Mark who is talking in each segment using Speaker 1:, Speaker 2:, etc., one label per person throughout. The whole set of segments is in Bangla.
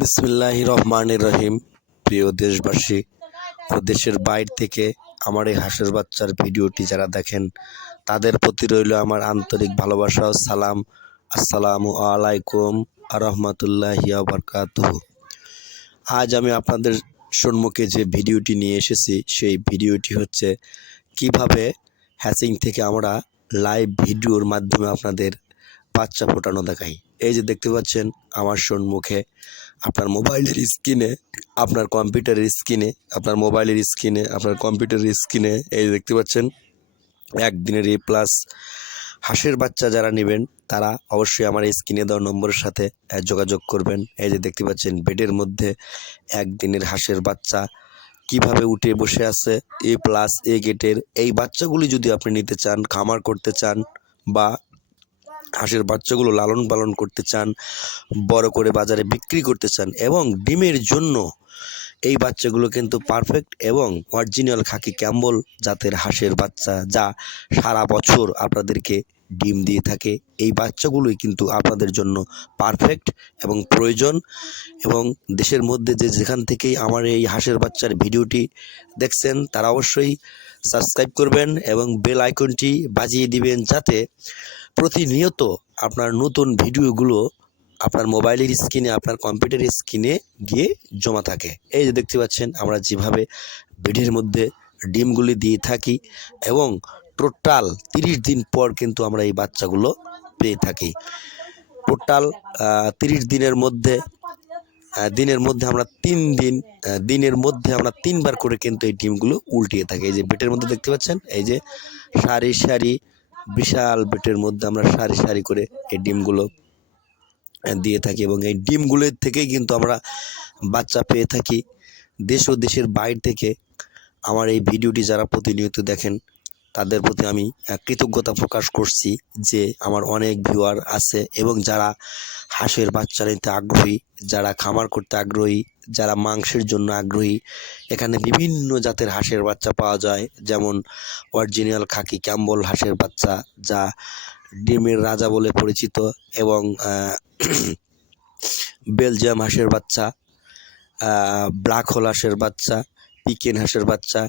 Speaker 1: বিসমিল্লাহ রহমানির রহিম। প্রিয় দেশবাসী, ও দেশের বাইর থেকে আমার এই হাঁসের বাচ্চার ভিডিওটি যারা দেখেন, তাদের প্রতি রইল আমার আন্তরিক ভালোবাসা ও সালাম। আসসালামু আলাইকুম রহমতুল্লাহি বরকাতুহ। আজ আমি আপনাদের সম্মুখে যে ভিডিওটি নিয়ে এসেছি, সেই ভিডিওটি হচ্ছে কীভাবে হ্যাচিং থেকে আমরা লাইভ ভিডিওর মাধ্যমে আপনাদের বাচ্চা ফোটানো দেখাই। এই যে দেখতে পাচ্ছেন আমার সম্মুখে আপনার মোবাইলের স্ক্রিনে, আপনার কম্পিউটারের স্ক্রিনে, আপনার মোবাইলের স্ক্রিনে, আপনার কম্পিউটারের স্ক্রিনে, এই দেখতে পাচ্ছেন, একদিনের এ প্লাস হাঁসের বাচ্চা যারা নেবেন, তারা অবশ্যই আমার এই স্ক্রিনে দেওয়া নম্বরের সাথে যোগাযোগ করবেন। এই যে দেখতে পাচ্ছেন, বেডের মধ্যে একদিনের হাঁসের বাচ্চা কীভাবে উঠে বসে আছে, এ প্লাস এ গেটের এই বাচ্চাগুলি যদি আপনি নিতে চান, খামার করতে চান বা হাঁসের বাচ্চাগুলো লালন পালন করতে চান, বড় করে বাজারে বিক্রি করতে চান এবং ডিমের জন্য এই বাচ্চাগুলো কিন্তু পারফেক্ট এবং অরিজিনাল খাকি ক্যাম্বল জাতের হাঁসের বাচ্চা যা সারা বছর আপনাদেরকে ডিম দিয়ে থাকে। এই বাচ্চাগুলোই কিন্তু আপনাদের জন্য পারফেক্ট এবং প্রয়োজন এবং দেশের মধ্যে যে যেখান থেকেই আমার এই হাঁসের বাচ্চার ভিডিওটি দেখছেন, তারা অবশ্যই সাবস্ক্রাইব করবেন এবং বেল আইকনটি বাজিয়ে দিবেন যাতে প্রতিনিয়ত আপনার নতুন ভিডিওগুলো আপনার মোবাইলের স্ক্রিনে, আপনার কম্পিউটারের স্ক্রিনে গিয়ে জমা থাকে। এই যে দেখতে পাচ্ছেন, আমরা যেভাবে বেডের মধ্যে ডিমগুলি দিয়ে থাকি এবং টোটাল তিরিশ দিন পর কিন্তু আমরা এই বাচ্চাগুলো পেয়ে থাকি। টোটাল তিরিশ দিনের মধ্যে দিনের মধ্যে আমরা তিন দিন দিনের মধ্যে আমরা তিনবার করে কিন্তু এই ডিমগুলো উল্টিয়ে থাকি। এই যে বেটের মধ্যে দেখতে পাচ্ছেন, এই যে সারি সারি, বিশাল বেটের মধ্যে আমরা সারি সারি করে এই ডিমগুলো দিয়ে থাকি এবং এই ডিমগুলোর থেকেই কিন্তু আমরা বাচ্চা পেয়ে থাকি। দেশ ও দেশের বাইরে থেকে আমার এই ভিডিওটি যারা প্রতিনিয়ত দেখেন, তাদের প্রতি আমি কৃতজ্ঞতা প্রকাশ করছি যে আমার অনেক ভিউয়ার আছে এবং যারা হাঁসের বাচ্চা নিতে আগ্রহী, যারা খামার করতে আগ্রহী, যারা মাংসের জন্য আগ্রহী। এখানে বিভিন্ন জাতের হাঁসের বাচ্চা পাওয়া যায়, যেমন অরিজিনাল খাকি ক্যাম্বল হাঁসের বাচ্চা, যা ডিমের রাজা বলে পরিচিত এবং বেলজিয়াম হাঁসের বাচ্চা ব্ল্যাক হোল হাঁসের বাচ্চা, পিকেন হাঁসের বাচ্চা,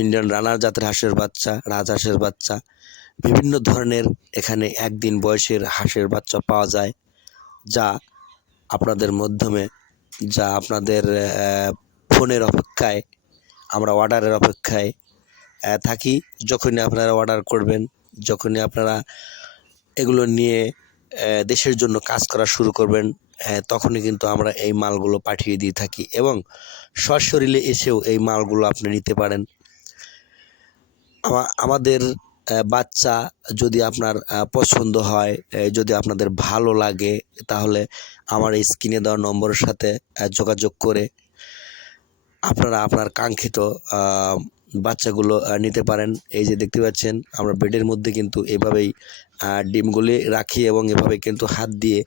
Speaker 1: ইন্ডিয়ান রানার জাতের হাঁসের বাচ্চা রাজহাঁসের বাচ্চা, বিভিন্ন ধরনের এখানে একদিন বয়সের হাঁসের বাচ্চা পাওয়া যায়, যা আপনাদের মাধ্যমে, যা আপনাদের ফোনের অপেক্ষায়, আমরা অর্ডারের অপেক্ষায় থাকি। যখনই আপনারা অর্ডার করবেন, যখনই আপনারা এগুলো নিয়ে দেশের জন্য কাজ করা শুরু করবেন তখনই কিন্তু আমরা এই মালগুলো পাঠিয়ে দিয়ে থাকি এবং সশরীরে এসেও এই মালগুলো আপনি নিতে পারেন। আমাদের বাচ্চা যদি আপনার পছন্দ হয় যদি আপনাদের ভালো লাগে, তাহলে আমার এই স্ক্রিনে দেওয়া নম্বরের সাথে যোগাযোগ করে আপনারা আপনার কাঙ্ক্ষিত বাচ্চাগুলো নিতে পারেন। এই যে দেখতে পাচ্ছেন, আমরা বেডের মধ্যে কিন্তু এভাবেই ডিমগুলি রাখি এবং এভাবে কিন্তু হাত দিয়ে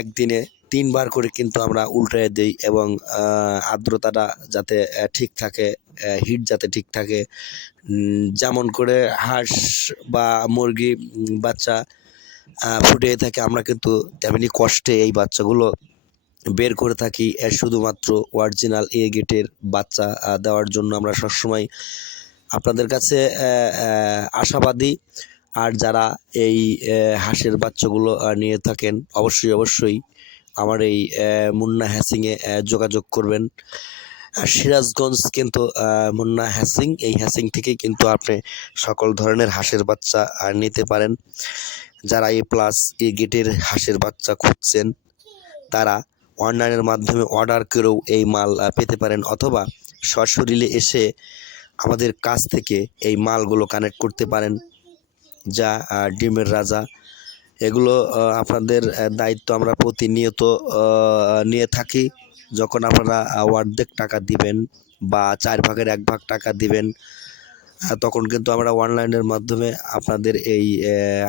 Speaker 1: একদিনে তিনবার করে কিন্তু আমরা উল্টায় দিই এবং আর্দ্রতাটা যাতে ঠিক থাকে হিট যাতে ঠিক থাকে। যেমন করে হাঁস বা মুরগি বাচ্চা ফুটে থাকে, আমরা কিন্তু তেমনি কষ্টে এই বাচ্চাগুলো বের করে থাকি শুধুমাত্র অরিজিনাল এ গেটের বাচ্চা দেওয়ার জন্য আমরা সবসময় আপনাদের কাছে আশাবাদী। আর যারা এই হাঁসের বাচ্চাগুলো নিয়ে থাকেন, অবশ্যই অবশ্যই আমার এই মুন্না হ্যাসিংয়ে যোগাযোগ করবেন। সিরাজগঞ্জ কিন্তু মুন্না হ্যাসিং এই হ্যাসিং থেকেই কিন্তু আপনি সকল ধরনের হাঁসের বাচ্চা নিতে পারেন। যারা এ প্লাস এ গেটের হাঁসের বাচ্চা খুঁজছেন, তারা অনলাইনের মাধ্যমে অর্ডার করেও এই মাল পেতে পারেন অথবা সশরীরে এসে আমাদের কাছ থেকে এই মালগুলো কানেক্ট করতে পারেন। যা ডিমের রাজা। এগুলো আপনাদের দায়িত্ব আমরা প্রতিনিয়ত নিয়ে থাকি। যখন আপনারা অর্ধেক টাকা দিবেন বা চার ভাগের এক ভাগ টাকা দিবেন তখন কিন্তু আমরা অনলাইনের মাধ্যমে আপনাদের এই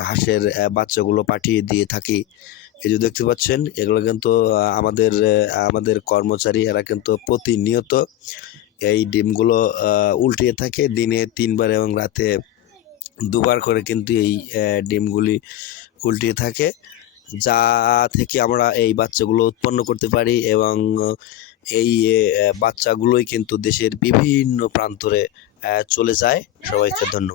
Speaker 1: হাঁসের বাচ্চাগুলো পাঠিয়ে দিয়ে থাকি। এই যে দেখতে পাচ্ছেন, এগুলো কিন্তু আমাদের আমাদের কর্মচারী এরা কিন্তু প্রতিনিয়ত এই ডিমগুলো উল্টিয়ে থাকে দিনে তিনবার এবং রাতে দুবার করে কিন্তু এই ডিমগুলি উল্টিয়ে থাকে, যা থেকে আমরা এই বাচ্চাগুলো উৎপন্ন করতে পারি এবং এই বাচ্চাগুলোই কিন্তু দেশের বিভিন্ন প্রান্তরে চলে যায়। সবাইকে ধন্যবাদ।